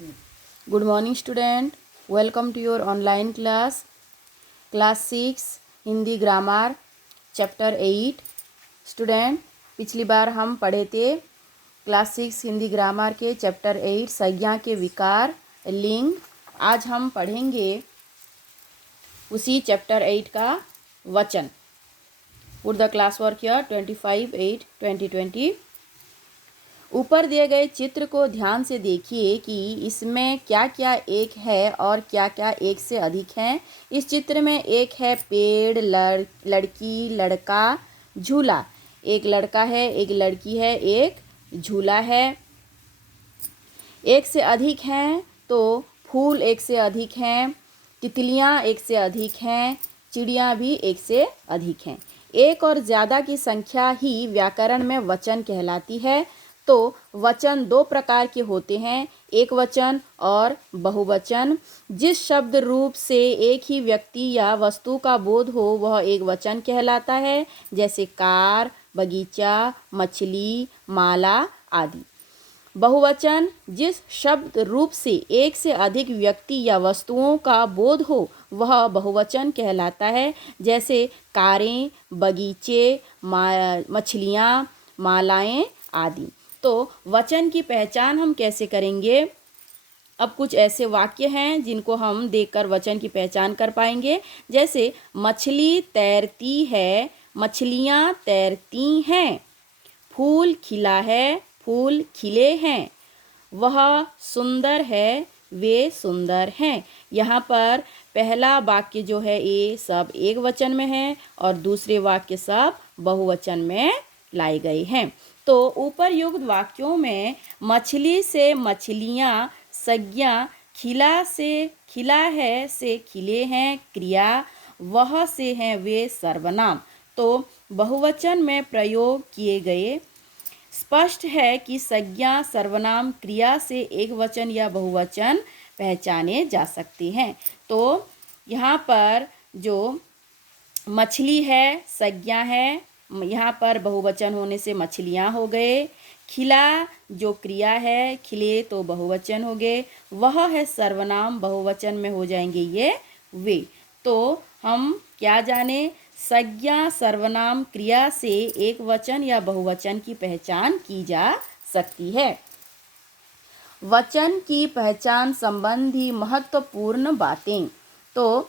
Good morning student. Welcome to your online class. Class 6 Hindi grammar chapter 8. Student पिछली बार हम पढ़े थे क्लास 6 हिंदी ग्रामर के चैप्टर 8 संज्ञा के विकार लिंग. आज हम पढ़ेंगे उसी चैप्टर 8 का वचन. Put the class work here 25/8/2020. ऊपर दिए गए चित्र को ध्यान से देखिए कि इसमें क्या क्या एक है और क्या क्या एक से अधिक है. इस चित्र में एक है पेड़, लड़की, लड़का, झूला. एक लड़का है, एक लड़की है, एक झूला है. एक से अधिक हैं तो फूल एक से अधिक हैं, तितलियां एक से अधिक हैं, चिड़िया भी एक से अधिक हैं. एक और ज़्यादा की संख्या ही व्याकरण में वचन कहलाती है. तो वचन दो प्रकार के होते हैं, एक वचन और बहुवचन. जिस शब्द रूप से एक ही व्यक्ति या वस्तु का बोध हो वह एक वचन कहलाता है, जैसे कार, बगीचा, मछली, माला आदि. बहुवचन जिस शब्द रूप से एक से अधिक व्यक्ति या वस्तुओं का बोध हो वह बहुवचन कहलाता है, जैसे कारें, बगीचे, मछलियाँ, मालाएं आदि. तो वचन की पहचान हम कैसे करेंगे? अब कुछ ऐसे वाक्य हैं जिनको हम देखकर वचन की पहचान कर पाएंगे, जैसे मछली तैरती है, मछलियाँ तैरती हैं. फूल खिला है, फूल खिले हैं. वह सुंदर है, वे सुंदर हैं. यहाँ पर पहला वाक्य जो है ये सब एक वचन में है और दूसरे वाक्य सब बहुवचन में लाए गए हैं. तो ऊपर युक्त वाक्यों में मछली से मछलियाँ, संज्ञा, खिला से खिला है से खिले हैं क्रिया, वह से हैं वे सर्वनाम. तो बहुवचन में प्रयोग किए गए. स्पष्ट है कि संज्ञा, सर्वनाम, क्रिया से एक वचन या बहुवचन पहचाने जा सकते हैं. तो यहाँ पर जो मछली है संज्ञा है, यहाँ पर बहुवचन होने से मछलियाँ हो गए. खिला जो क्रिया है, खिले तो बहुवचन हो गए. वह है सर्वनाम, बहुवचन में हो जाएंगे ये वे. तो हम क्या जाने, संज्ञा, सर्वनाम, क्रिया से एक वचन या बहुवचन की पहचान की जा सकती है. वचन की पहचान संबंधी महत्वपूर्ण बातें. तो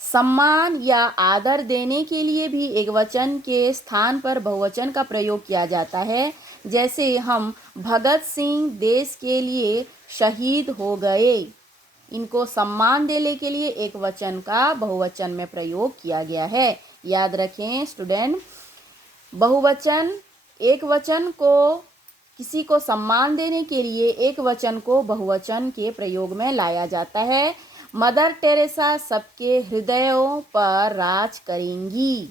सम्मान या आदर देने के लिए भी एक वचन के स्थान पर बहुवचन का प्रयोग किया जाता है, जैसे हम भगत सिंह देश के लिए शहीद हो गए. इनको सम्मान देने के लिए एक वचन का बहुवचन में प्रयोग किया गया है. याद रखें स्टूडेंट, बहुवचन एक वचन को किसी को सम्मान देने के लिए एक वचन को बहुवचन के प्रयोग में लाया जाता है. मदर टेरेसा सबके हृदयों पर राज करेंगी.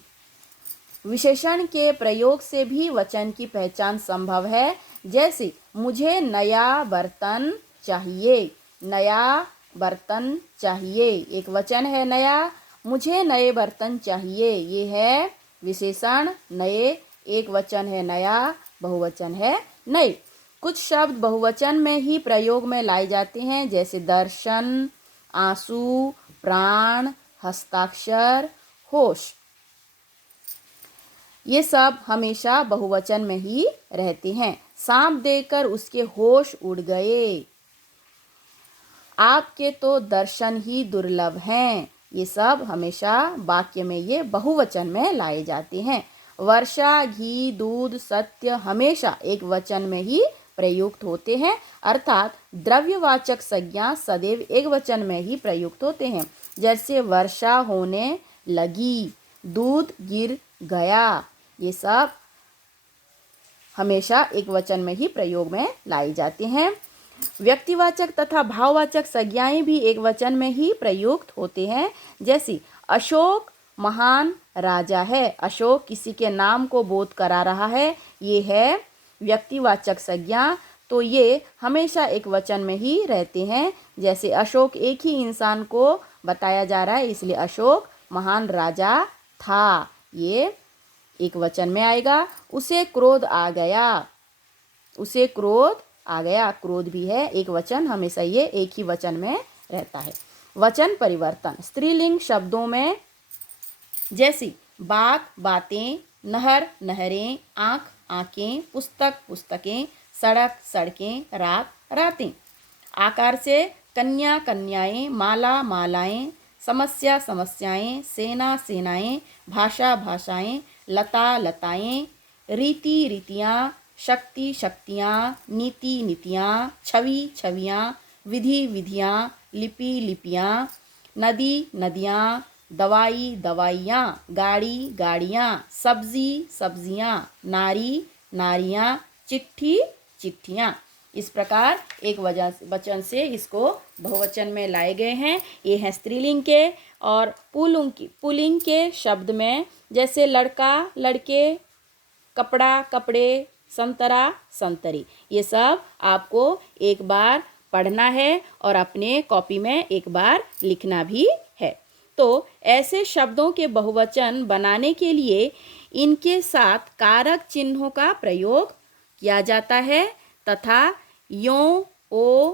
विशेषण के प्रयोग से भी वचन की पहचान संभव है, जैसे मुझे नया बर्तन चाहिए. नया बर्तन चाहिए एक वचन है नया, मुझे नए बर्तन चाहिए ये है विशेषण नए. एक वचन है नया, बहुवचन है नए. कुछ शब्द बहुवचन में ही प्रयोग में लाए जाते हैं, जैसे दर्शन, आंसू, प्राण, हस्ताक्षर, होश. ये सब हमेशा बहुवचन में ही रहते हैं. सांप देखकर उसके होश उड़ गए. आपके तो दर्शन ही दुर्लभ हैं. ये सब हमेशा वाक्य में ये बहुवचन में लाए जाते हैं. वर्षा, घी, दूध, सत्य हमेशा एक वचन में ही प्रयुक्त होते हैं, अर्थात द्रव्यवाचक संज्ञा सदैव एक वचन में ही प्रयुक्त होते हैं, जैसे वर्षा होने लगी, दूध गिर गया. ये सब हमेशा एक वचन में ही प्रयोग में लाई जाते हैं. व्यक्तिवाचक तथा भाववाचक संज्ञाएं भी एक वचन में ही प्रयुक्त होते हैं, जैसे अशोक महान राजा है. अशोक किसी के नाम को बोध करा रहा है, ये है व्यक्तिवाचक संज्ञा. तो ये हमेशा एक वचन में ही रहते हैं, जैसे अशोक एक ही इंसान को बताया जा रहा है, इसलिए अशोक महान राजा था, ये एक वचन में आएगा. उसे क्रोध आ गया, उसे क्रोध आ गया, क्रोध भी है एक वचन, हमेशा ये एक ही वचन में रहता है। वचन परिवर्तन, स्त्रीलिंग शब्दों में जैसे बाग बातें, नहर नहरें, आँख आँखें, पुस्तक पुस्तकें, सड़क सड़कें, रात रातें। आकार से कन्या कन्याएं, माला मालाएं, समस्या समस्याएं, सेना सेनाएं, भाषा भाषाएं, लता लताएं, रीति रीतियाँ, शक्ति शक्तियाँ, नीति नीतियाँ, छवि छवियाँ, विधि विधियाँ, लिपि लिपियाँ, नदी नदियाँ, दवाई दवाइयाँ, गाड़ी गाड़ियाँ, सब्जी सब्जियाँ, नारी नारियाँ, चिट्ठी चिट्ठियाँ। इस प्रकार एक वचन से इसको बहुवचन में लाए गए हैं। ये हैं स्त्रीलिंग के। और पुल्लिंग के शब्द में जैसे लड़का लड़के, कपड़ा कपड़े, संतरा संतरी, ये सब आपको एक बार पढ़ना है और अपने कॉपी में एक बार लिखना भी है। तो ऐसे शब्दों के बहुवचन बनाने के लिए इनके साथ कारक चिन्हों का प्रयोग किया जाता है तथा यों ओ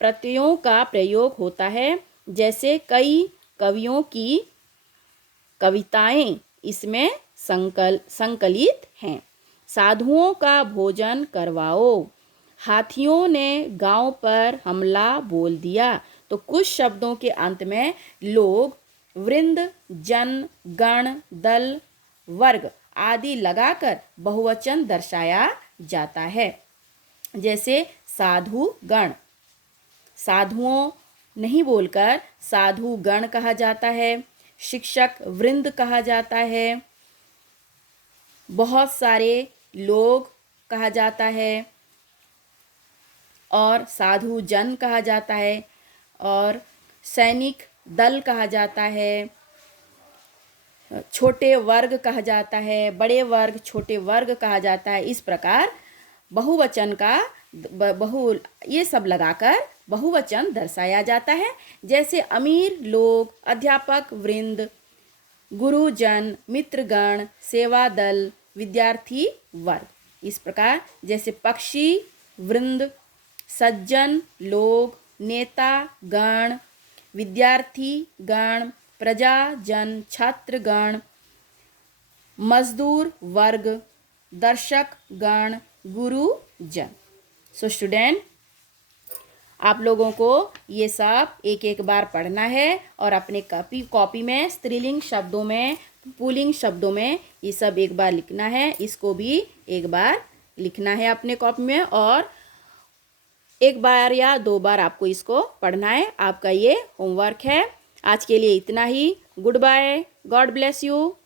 प्रत्ययों का प्रयोग होता है। जैसे कई कवियों की कविताएं इसमें संकलित हैं। साधुओं का भोजन करवाओ, हाथियों ने गांव पर हमला बोल दिया। तो कुछ शब्दों के अंत में लोग, वृंद, जन, गण, दल, वर्ग आदि लगाकर बहुवचन दर्शाया जाता है। जैसे साधु गण, साधुओं नहीं बोलकर साधु गण कहा जाता है। शिक्षक वृंद कहा जाता है। बहुत सारे लोग कहा जाता है और साधु जन कहा जाता है। और सैनिक दल कहा जाता है। छोटे वर्ग कहा जाता है, बड़े वर्ग छोटे वर्ग कहा जाता है। इस प्रकार बहुवचन का ये सब लगाकर बहुवचन दर्शाया जाता है। जैसे अमीर लोग, अध्यापक वृंद, गुरुजन, मित्रगण, सेवा दल, विद्यार्थी वर्ग। इस प्रकार जैसे पक्षी वृंद, सज्जन लोग, नेता गण, विद्यार्थी गण, प्रजा जन, छात्र गण, मजदूर वर्ग, दर्शक गण, गुरु जन। सो स्टूडेंट, आप लोगों को ये सब एक एक बार पढ़ना है और अपने कॉपी में स्त्रीलिंग शब्दों में, पुल्लिंग शब्दों में ये सब एक बार लिखना है। इसको भी एक बार लिखना है अपने कॉपी में और एक बार या दो बार आपको इसको पढ़ना है। आपका ये होमवर्क है। आज के लिए इतना ही। Goodbye, God bless you.